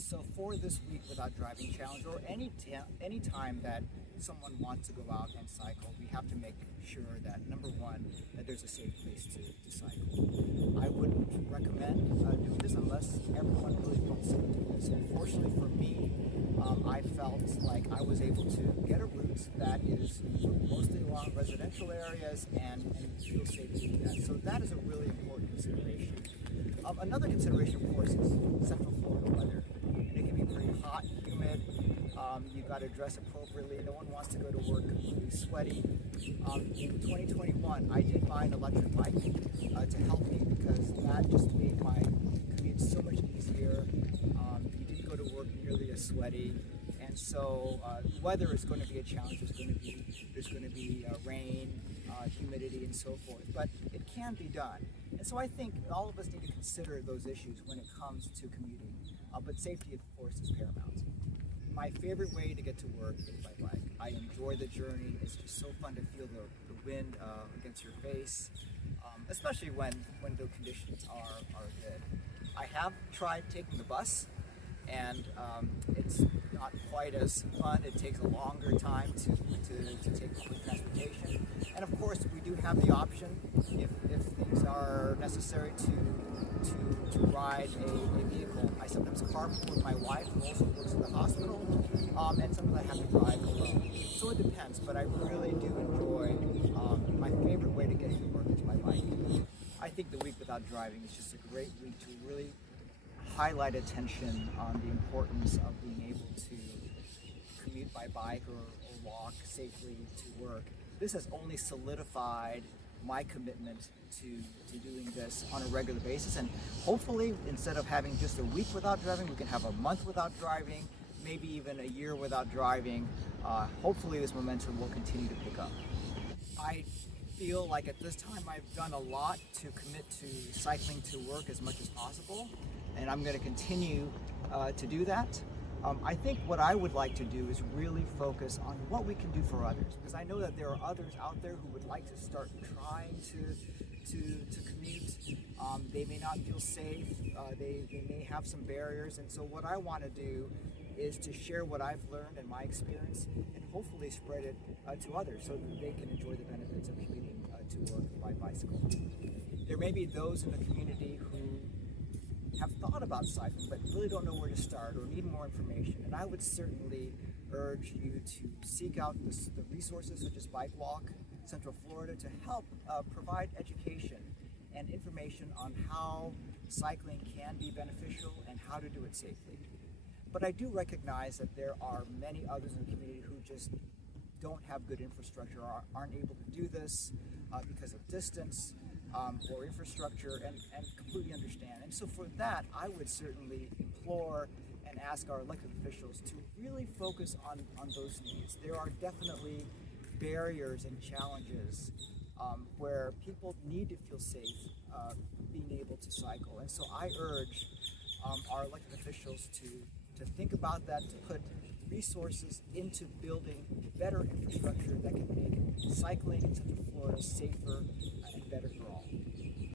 So for this Week Without Driving challenge, or any time that someone wants to go out and cycle, we have to make sure that, number one, that there's a safe place to cycle. I wouldn't recommend doing this unless everyone really feels safe doing this. Unfortunately for me, I felt like I was able to get a route that is mostly along residential areas and feel safe to do that. So that is a really important consideration. Another consideration, of course, is Central Florida weather. And it can be pretty hot, humid. You've got to dress appropriately. No one wants to go to work completely sweaty. In 2021, I did buy an electric bike to help me, because that just made my commute so much easier. You didn't go to work nearly as sweaty. And so weather is going to be a challenge. There's going to be rain, humidity, and so forth. But it can be done. And so I think all of us need to consider those issues when it comes to commuting. But safety, of course, is paramount. My favorite way to get to work is by bike. I enjoy the journey. It's just so fun to feel the wind against your face, especially when the conditions are good. I have tried taking the bus, and it's not quite as fun. It takes a longer time to take public transportation. And of course, we do have the option, if things are necessary, to ride a vehicle. I sometimes carpool with my wife, who also works at the hospital, and sometimes I have to drive alone. So it depends, but I really do enjoy, my favorite way to get to work is by bike. I think the Week Without Driving is just a great week to really highlight attention on the importance of being able to commute by bike or walk safely to work. This has only solidified my commitment to doing this on a regular basis, and hopefully, instead of having just a week without driving, we can have a month without driving, maybe even a year without driving. Hopefully this momentum will continue to pick up. I feel like at this time I've done a lot to commit to cycling to work as much as possible, and I'm going to continue to do that. I think what I would like to do is really focus on what we can do for others, because I know that there are others out there who would like to start trying to commute. They may not feel safe, they may have some barriers, and so what I want to do is to share what I've learned and my experience, and hopefully spread it to others so that they can enjoy the benefits of commuting to work by bicycle. There may be those in the community who have thought about cycling but really don't know where to start or need more information, and I would certainly urge you to seek out the resources such as Bike Walk Central Florida to help provide education and information on how cycling can be beneficial and how to do it safely. But I do recognize that there are many others in the community who just don't have good infrastructure or aren't able to do this because of distance or infrastructure, and completely understand. And so for that, I would certainly implore and ask our elected officials to really focus on those needs. There are definitely barriers and challenges where people need to feel safe being able to cycle. And so I urge our elected officials to think about that, to put resources into building better infrastructure that can make cycling in Central Florida safer and better for